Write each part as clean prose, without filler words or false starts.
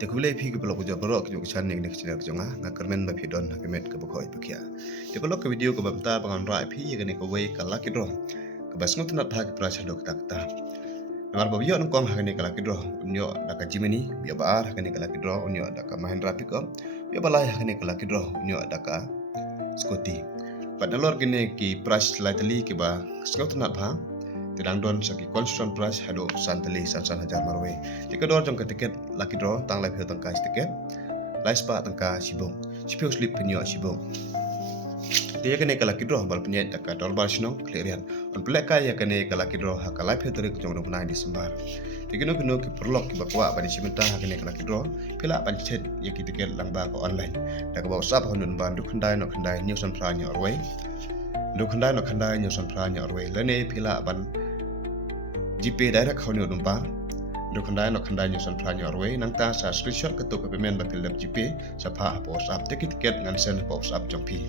แต่คุณเล่พี่ก็บอกว่าจะบล็อกอยู่กับฉันเองในขณะจังงักกระเม็นมาพี่ดอนนักเม็ดก็บอกให้ไปเขียเดี๋ยวก็ล็อกวิดีโอกับบัมตาบางอันรายพี่กันในกวยกับลักกิดรอกับบัสงุตนัดพากับประชาชนตักตานักบริยอน้องกองหักในกับลักกิดรออุนยอดักจิมินีบิอาบาร์หักในกับลักกิดรออุนยอดักมาเฮนราพิกอบิอาบาลายหักในกับลักกิดรออุนยอดักสกอตตีปัดนลอร์กันในกี่ปราชไลตลีกี่บาสงุตนัดพาTidang don saki konstruksi price hado santali sansan hajar marway. Jika dor jom ketiket laki draw tang live tang kai tiket. Live spa tang ka sibong. Sipio slip penyo sibong. Dia kene ka laki draw bal penyet ka dol bar sinong klerian. On plek ka ya kene ka laki draw ha ka live tarik jong no punai Desember. Tikino kino ki perlok ki bakwa bani simenta ha kene ka laki draw. Pila pan chet ya ki tiket lang ba ko online. Da ka ba usap honun ban du khandai no khandai new san pra nya arway. Du khandai no khandai new san pra nya arway. Lene pila ban GP direct kau ni odumpa, do kandai nak kandai nyusan pelanyo arway, nangta sa screenshot ketuk kepemen batil lab GP, sapa apa WhatsApp, tiket ngan sen apa WhatsApp jampi.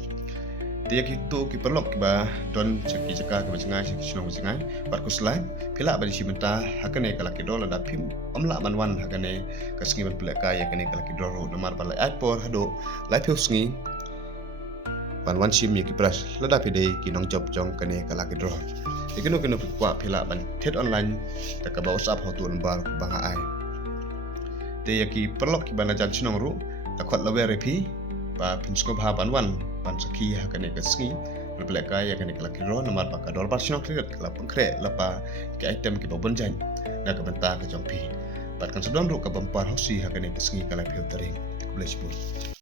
Tiap itu kiperlok kiba don ceki ceka kiba cengai ceki sinong cengai, barkus lain, pila badi simenta hakane kalaki dola da pim, omla manwan hakane kasengi ban pila kaya hakane kalaki dola nomar balai airport hado, live sengi, ban wan sim ya kipras, lada pide kinong job jong kane kalaki dola. Ikino kino kwa pila ban tet online tak ka WhatsApp hau tuan bar banga ai. Te yaki perlok ki bana jan sinong ru tak kwat lawe repi ba pinsko ba ban wan ban saki ha kane ka ski belaka ya kane kala kiro nomor ba ka dol bar sinong kriat kala pengkre lapa ki item ki babon jan na ka benta ka jompi. Bat kan sedang ru ka bampar hosi ha kane ka ski kala filtering. Boleh sebut.